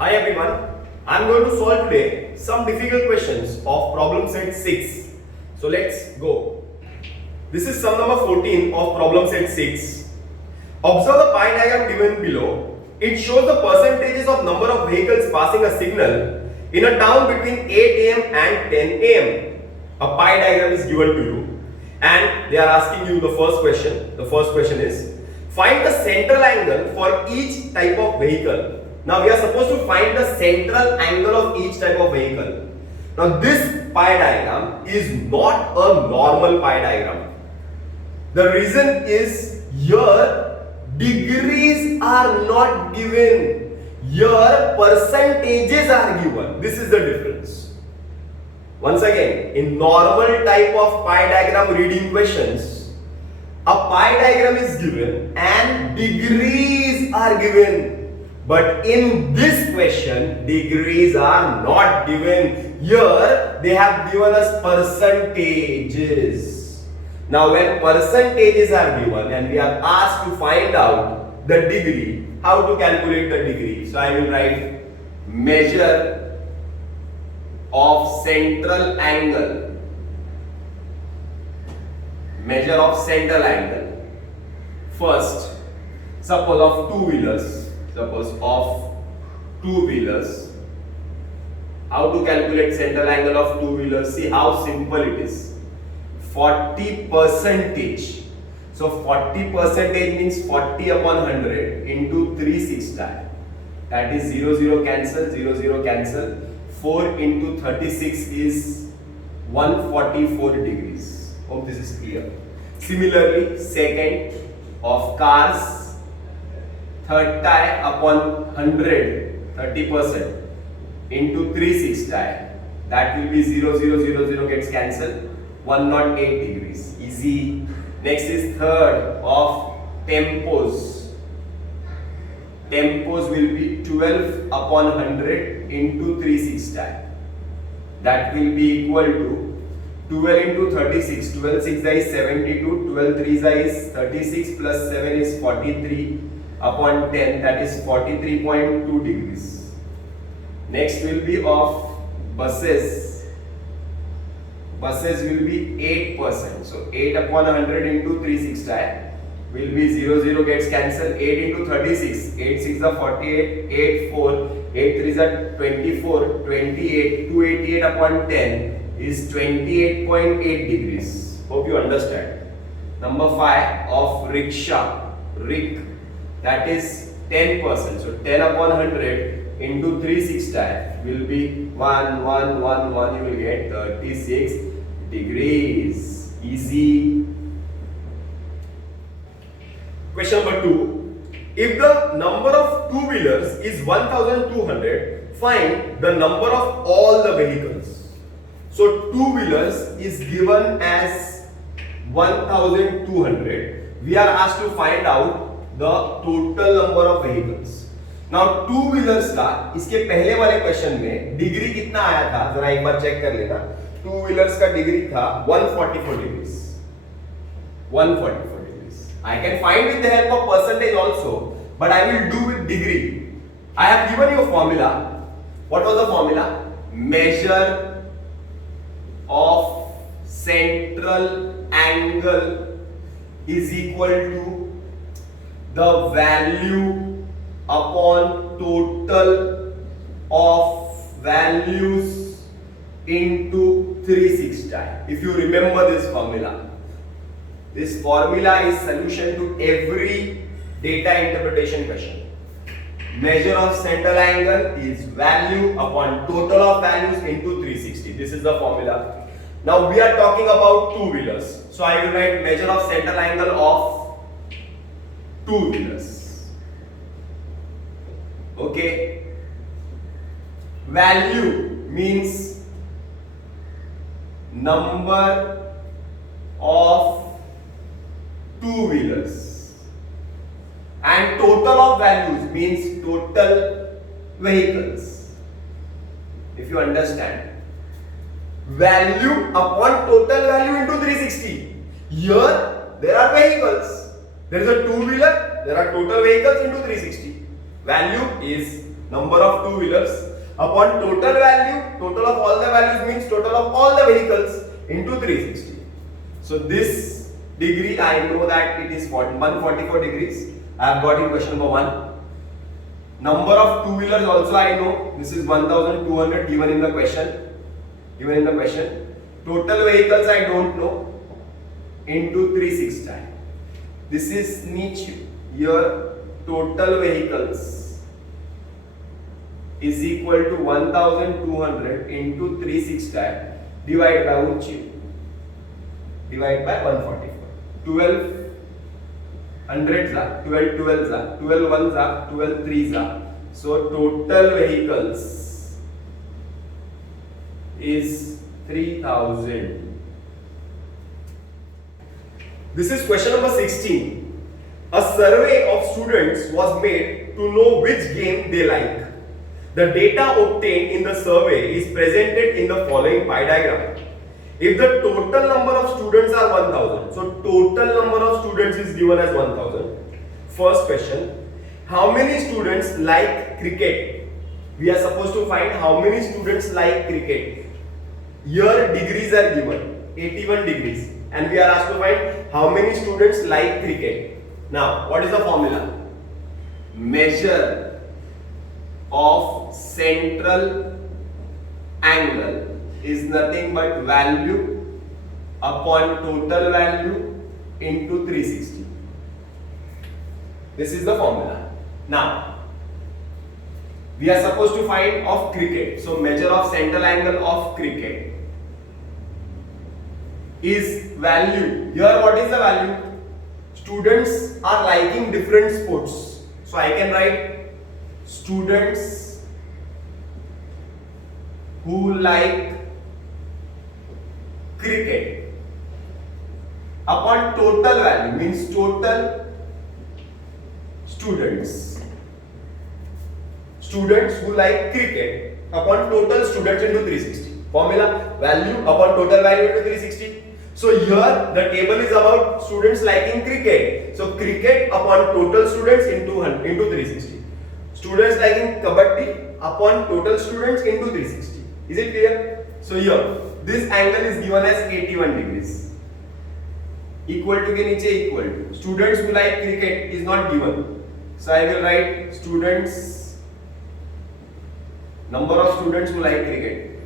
Hi everyone, I am going to solve today some difficult questions of problem set 6. So let's go. This is sum number 14 of problem set 6. Observe the pie diagram given below. It shows the percentages of number of vehicles passing a signal in a town between 8 am and 10 am. A pie diagram is given to you and they are asking you the first question. The first question is, find the central angle for each type of vehicle. Now we are supposed to find the central angle of each type of vehicle. Now this pie diagram is not a normal pie diagram. The reason is here degrees are not given. Here percentages are given. This is the difference. Once again, in normal type of pie diagram reading questions, a pie diagram is given and degrees are given. But in this question, degrees are not given. Here, they have given us percentages. Now, when percentages are given and we are asked to find out the degree, how to calculate the degree? So, I will write measure of central angle. Measure of central angle. First, suppose of two-wheelers. Suppose of two-wheelers. How to calculate central angle of two-wheelers? See how simple it is. 40%. So 40% means 40 upon 100 into 3/6. That is 0 cancel, 0 cancel. 4 into 36 is 144 degrees. Hope this is clear. Similarly, second of cars. 30 upon 100, 30% into 3/6, that will be 0 gets cancelled, 108 degrees. Easy. Next is third of tempos. Tempos will be 12 upon 100 into 3/6. That will be equal to 12 into 36. 12 6 is 72. 12 3 is 36 plus 7 is 43. Upon 10, that is 43.2 degrees. Next will be of buses. Buses will be 8%. So 8 upon 100 into 3/6 will be 0 gets cancelled. 8 into 36. 8 6 is 48. 8 4. 8 3 is 24. 28. 288 upon 10 is 28.8 degrees. Hope you understand. Number 5 of rickshaw. That is 10%. So 10 upon 100 into 3/6 will be 1 1 1 1. You will get 36 degrees. Easy. Question number 2. If the number of two-wheelers is 1200, find the number of all the vehicles. So two-wheelers is given as 1200. We are asked to find out the total number of vehicles. Now two wheelers का इसके पहले वाले question में degree कितना आया था जरा एक बार चेक कर लेना. टू व्हीलर्स का डिग्री था 144 degrees. 144 degrees. I can find with the help of percentage also, but I will do with degree. I have given you a formula. What was the formula? Measure of central angle is equal to the value upon total of values into 3/6. If you remember this formula is solution to every data interpretation question. Measure of central angle is value upon total of values into 360. This is the formula. Now we are talking about two-wheelers. So I will write measure of central angle of two-wheelers. Okay. Value means number of two-wheelers. And total of values means total vehicles. If you understand. Value upon total value into 360. Here there are vehicles. There is a two-wheeler, there are total vehicles into 360. Value is number of two wheelers upon total value, total of all the values means total of all the vehicles into 360. So this degree I know that it is 144 degrees. I have got in question number 1. Number of two wheelers also I know, this is 1200 given in the question. Total vehicles I don't know, into 360. This is niche. Here total vehicles is equal to 1200 into 360 divided by unchi, divided by 144. 12 hundreds are 12 12s are 12 ones are 12 3s are. So total vehicles is 3000. This is question number 16. A survey of students was made to know which game they like. The data obtained in the survey is presented in the following pie diagram. If the total number of students are 1000, so total number of students is given as 1000. First question, how many students like cricket? We are supposed to find how many students like cricket. Here degrees are given, 81 degrees, and we are asked to find how many students like cricket. Now, what is the formula? Measure of central angle is nothing but value upon total value into 360. This is the formula. Now, we are supposed to find of cricket. So, measure of central angle of cricket is value. Here, what is the value? Students are liking different sports. So, I can write students who like cricket upon total value means total students who like cricket upon total students into 360. Formula value upon total value into 360. So here the table is about students liking cricket. So cricket upon total students into 360. Students liking kabaddi upon total students into 360. Is it clear? So here this angle is given as 81 degrees. Equal to के नीचे equal to. Students who like cricket is not given. So I will write students, number of students who like cricket.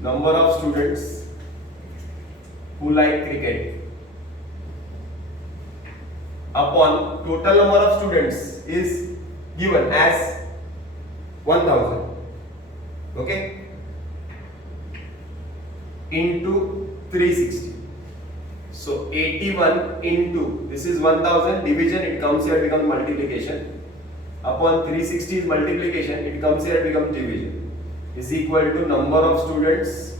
Number of students who like cricket upon total number of students is given as 1000. Okay? Into 360. So 81 into this is 1000 division, it comes here, it becomes multiplication. Upon 360 is multiplication, it comes here, it becomes division. Is equal to number of students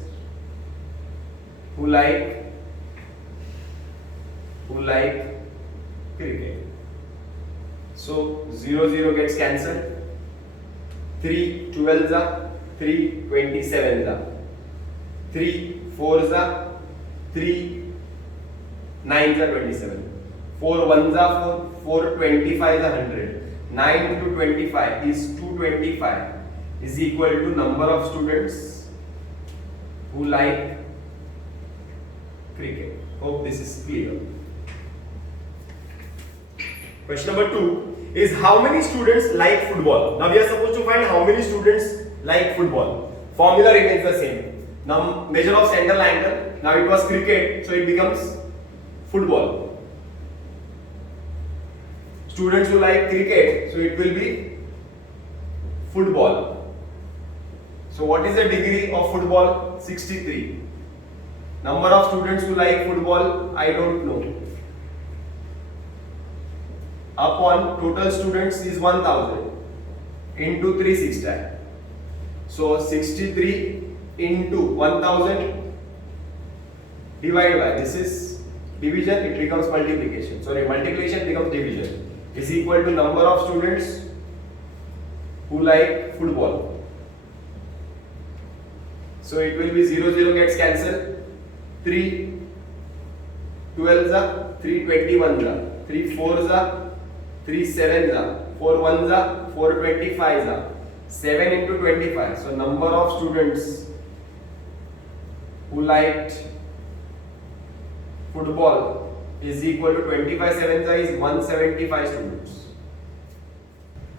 who like cricket. So 0 0 gets cancelled. 3 12s are 3 27s are 3 4s are 3 9s are 27. 4 1s are 4 4 25s are 100. 9 into 25 is 225 is equal to number of students who like cricket. Hope this is clear. Question number 2 is how many students like football? Now we are supposed to find how many students like football. Formula remains the same. Now measure of central angle. Now it was cricket, so it becomes football. Students who like cricket, so it will be football. So what is the degree of football? 63. Number of students who like football, I don't know. Upon total students is 1000 into 360. So 63 into 1000 divided by, this is division, it becomes multiplication. Sorry, multiplication becomes division. Is equal to number of students who like football. So it will be 0 0 gets cancelled. 3 12s are 3 21s are 3 4s are 3 7s are 4 1s are 4 25s are 7 into 25. So number of students who liked football is equal to 25 sevens is 175 students.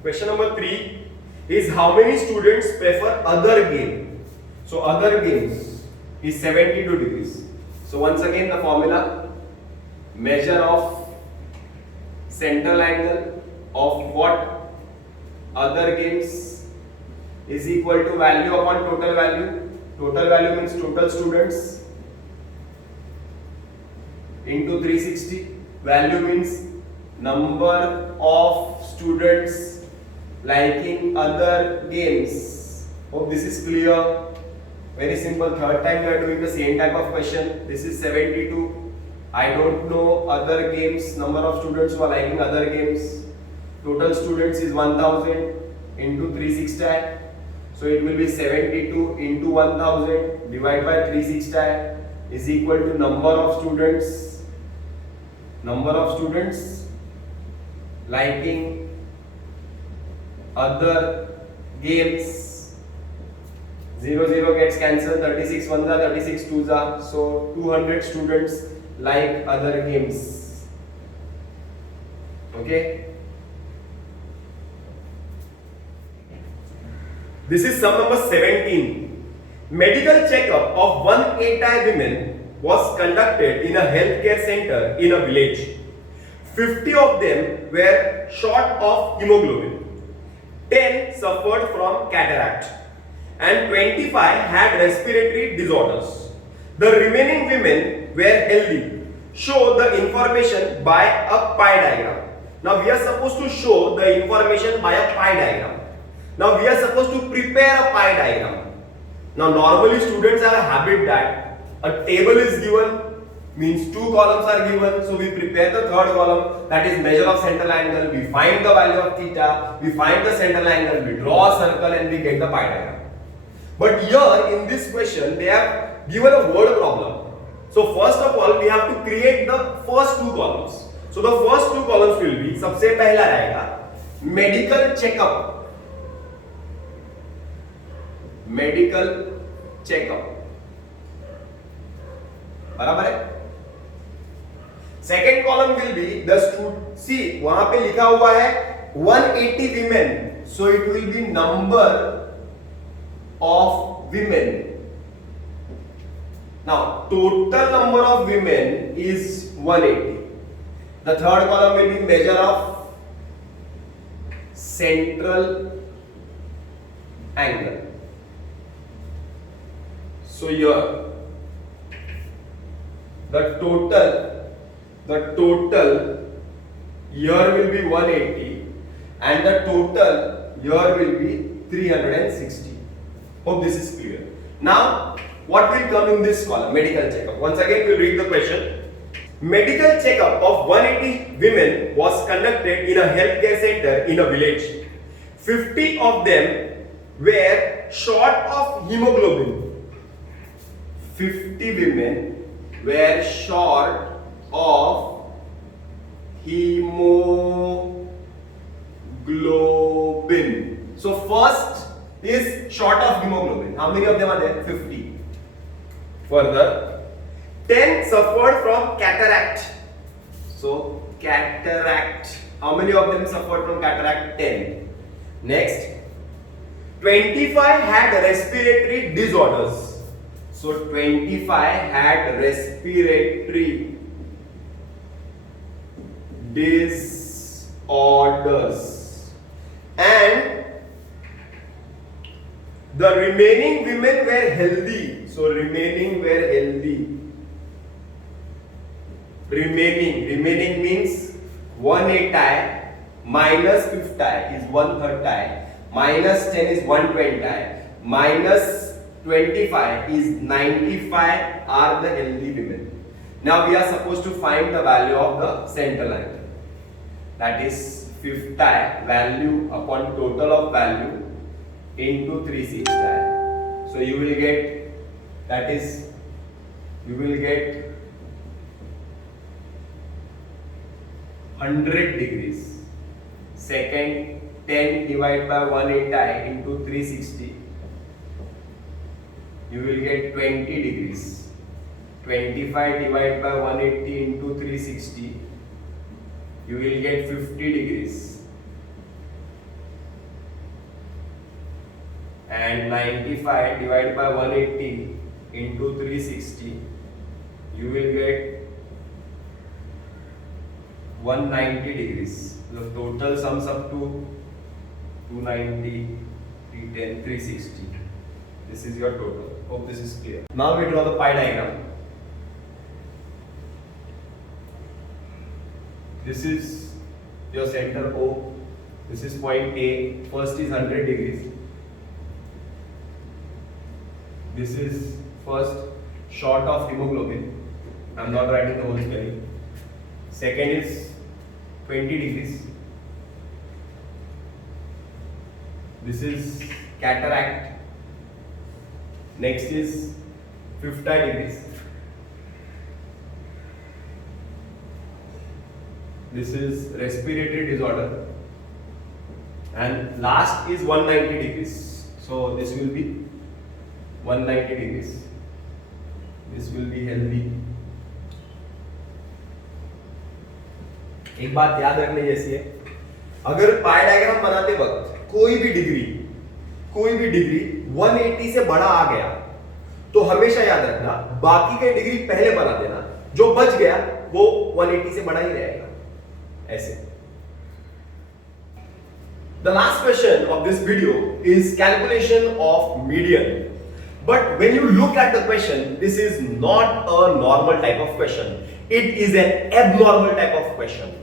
Question number 3 is how many students prefer other game? So other games is 72 degrees. So once again the formula, measure of central angle of what other games is equal to value upon total value. Total value means total students into 360. Value means number of students liking other games. Hope this is clear. Very simple. Third time we are doing the same type of question. This is 72. I don't know other games, number of students who are liking other games. Total students is 1000 into 360. So it will be 72 into 1000 divided by 360 is equal to number of students liking other games. 0 0 gets cancelled, 36 1s are 36 2s are, so 200 students like other games. Okay. This is sum number 17. Medical checkup of 180 women was conducted in a healthcare center in a village. 50 of them were short of hemoglobin. 10 suffered from cataract and 25 had respiratory disorders. The remaining women were healthy. Show the information by a pie diagram. Now we are supposed to show the information by a pie diagram. Now we are supposed to prepare a pie diagram. Now normally students have a habit that a table is given, means two columns are given, so we prepare the third column, that is measure of central angle, we find the value of theta, we find the central angle, we draw a circle and we get the pie diagram. But here in this question they have given a word problem. So first of all we have to create the first two columns. So the first two columns will be, सबसे पहला रहेगा medical checkup. Medical checkup, बराबर है. Second column will be the student. See वहां पे लिखा हुआ है 180 women, so it will be number of women. Now total number of women is 180. The third column will be measure of central angle. So here the total here will be 180 and the total here will be 360. Hope this is clear. Now what will come in this column? Medical checkup. Once again we'll read the question. Medical checkup of 180 women was conducted in a healthcare center in a village. 50 of them were short of hemoglobin. 50 women were short of hemoglobin. So first is short of hemoglobin. How many of them are there? 50. Further, 10 suffered from cataract. So cataract. How many of them suffered from cataract? 10. Next, 25 had respiratory disorders. So 25 had respiratory disorders and the remaining women were healthy. So remaining were healthy. Remaining means 180 minus 50 is 130 minus 10 is 120 minus 25 is 95 are the healthy women. Now we are supposed to find the value of the central angle. That is 50 value upon total of value into 360. So you will get, that is, you will get 100 degrees. Second 10 divided by 180 into 360, you will get 20 degrees. 25 divided by 180 into 360, you will get 50 degrees. And 95 divided by 180 into 360, you will get 190 degrees. The total sums up to 290, 310, 360. This is your total. Hope this is clear. Now we draw the pi diagram. This is your center O. This is point A. First is 100 degrees. This is first short of hemoglobin. I'm not writing the whole spelling. Second is 20 degrees. This is cataract. Next is 50 degrees. This is respiratory disorder. And last is 190 degrees. So this will be 190 degrees. This will be healthy. एक बात याद रखने जैसी है, अगर पाई diagram बनाते वक्त कोई भी डिग्री 180 से बड़ा आ गया तो हमेशा याद रखना बाकी के डिग्री पहले बना देना, जो बच गया वो 180 से बड़ा ही रहेगा. ऐसे. The last question of this video is calculation of median. But when you look at the question, this is not a normal type of question. It is an abnormal type of question.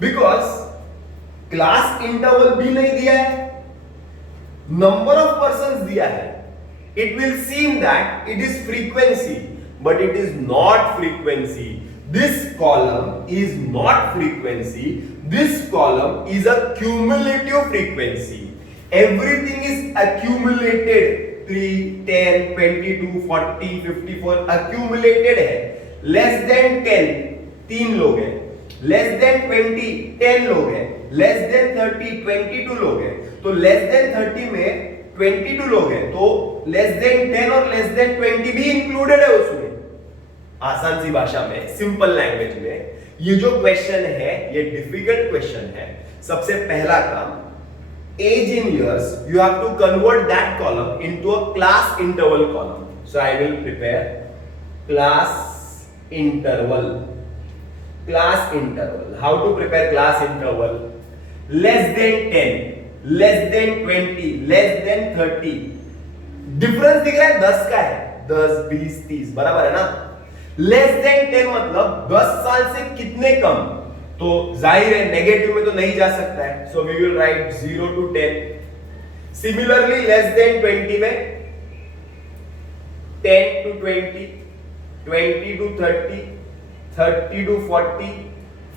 Because class interval भी नहीं दिया है, number of persons दिया है. It will seem that it is frequency, but it is not frequency. This column is not frequency. This column is a cumulative frequency. Everything is accumulated. 3, 10, 22, 40, 54 accumulated है. Less than 10 3 लोग हैं. Less than 20 10 लोग हैं. Less than 30 22 लोग हैं. तो less than 30 में 22 लोग हैं, तो less than 10 और less than 20 भी included है उसमें. आसान सी भाषा में, सिंपल लैंग्वेज में, ये जो क्वेश्चन है ये डिफिकल्ट क्वेश्चन है. सबसे पहला काम, age in years, you have to convert that column into a class interval column. So I will prepare class interval. Class interval. How to prepare class interval? Less than 10, less than 20, less than 30. Difference दिख रहा है 10 का है, 10, 20, 30 बराबर है ना. Less than 10 मतलब 10 साल से कितने कम, तो जाहिर है नेगेटिव में तो नहीं जा सकता है. So we will write 0 to 10. Similarly less than 20 में 10 to 20, 20 to 30, 30 to 40,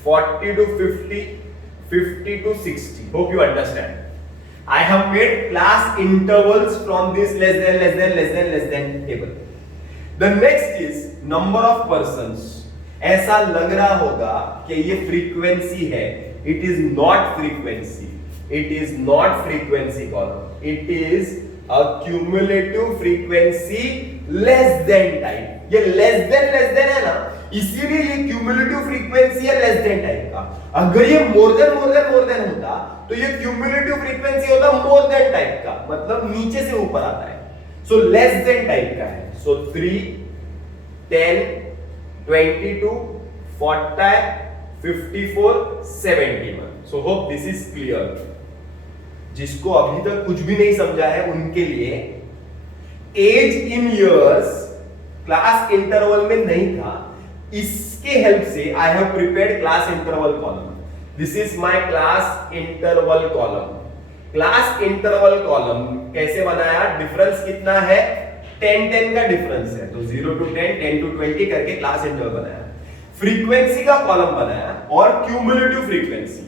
40 to 50, 50 to 60. Hope you understand. I have made class intervals from this less than table. The next is number of persons. ऐसा लग रहा होगा कि ये frequency है. It is not frequency. It is not frequency column. It is a cumulative frequency less than type. ये less than है ना, इसीलिए ये cumulative frequency है less than type का. अगर ये more than होता तो ये cumulative frequency होता more than type का, मतलब नीचे से ऊपर आता है. So less than type का है. So 3, 10, 22, 40, 54, 71. So hope this is clear. जिसको अभी तक कुछ भी नहीं समझा है उनके लिए age in years class interval में नहीं था, इसके हेल्प से I have prepared class interval column. This is my class interval column. Class interval column कैसे बनाया, डिफरेंस कितना है, 10 का डिफरेंस है, तो 0 to 10, 10 to 20 करके क्लास इंटरवल बनाया. फ्रीक्वेंसी का कॉलम बनाया और क्यूमुलेटिव फ्रीक्वेंसी.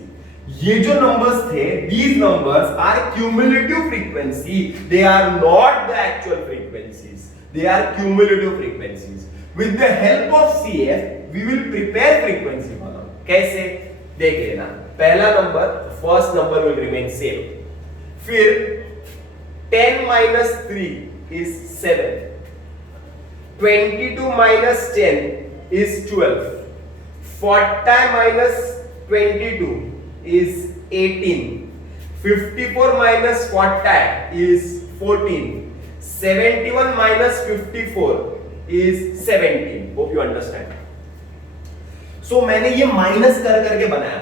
ये जो नंबर्स थे, these numbers are cumulative frequency. They are not the actual frequencies. They are cumulative frequencies. With the help of CF, we will prepare frequency column. कैसे देख लेना. पहला number first number will remain same. फिर 10 minus 3 is 7. 22 minus 10 is 12. 40 minus 22 is 18. 54 minus 40 is 14. 71 minus 54 is 17. Hope you understand. So मैंने ये minus कर करके बनाया.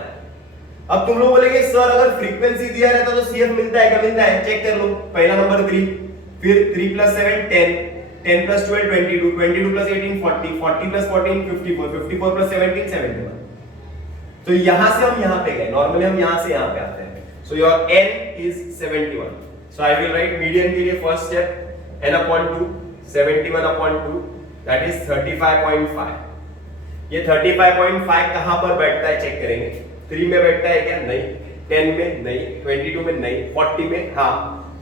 अब तुम लोग बोलेंगे सर अगर फ्रीक्वेंसी दिया रहता तो सीएफ मिलता है क्या? मिलता है, चेक कर लो. पहला नंबर 3, फिर 3 plus 7 10, 10 plus 12 22, 22 plus 18 40, 40 plus 14 54, 54 plus 17 71. तो यहां से हम यहां पे गए. नॉर्मली हम यहां से यहां पे आते हैं. So your n is 71. So I will write median के लिए first step n upon 2, 71 upon 2, that is 35.5. ये 35.5 कहां पर बैठता है चेक करेंगे. 3 में बैठता है क्या? नहीं. 10 में नहीं. 22 में नहीं. 40 में हाँ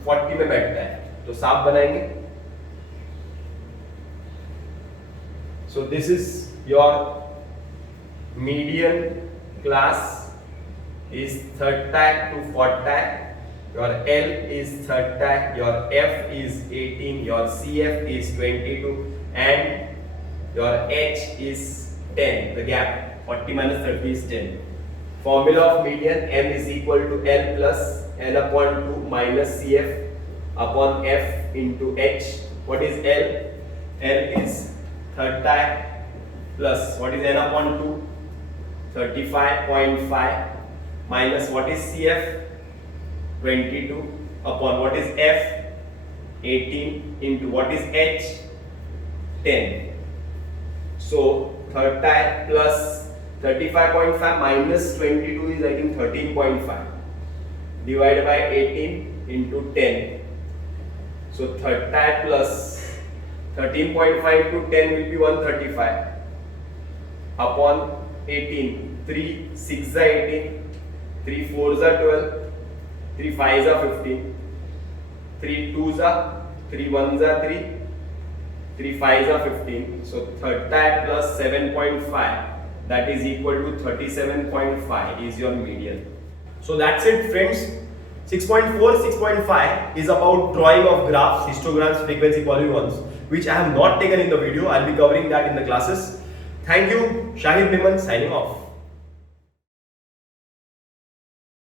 40 में बैठता है. तो साफ बनाएंगे. So this is your median class is 30 to 40. Your L is 30, your F is 18, your CF is 22, and your H is 10. The gap 40 minus 30 is 10. Formula of median: M is equal to L plus N upon 2 minus CF upon F into H. What is L? L is 30 plus what is N upon 2? 35.5 minus what is CF? 22 upon what is F? 18 into what is H? 10. So 30 plus 35.5 minus 22 is I think 13.5 divided by 18 into 10. So 30 plus 13.5 to 10 will be 135 upon 18. 3 6 are 18, 3 4s are 12, 3 5s are 15, 3 2s are 3 1s are 3, 3 5s are 15. So 30 plus 7.5, that is equal to 37.5 is your median. So that's it friends. 6.4 6.5 is about drawing of graphs, histograms, frequency polygons, which I have not taken in the video. I'll be covering that in the classes. Thank you. Shahid Biman signing off.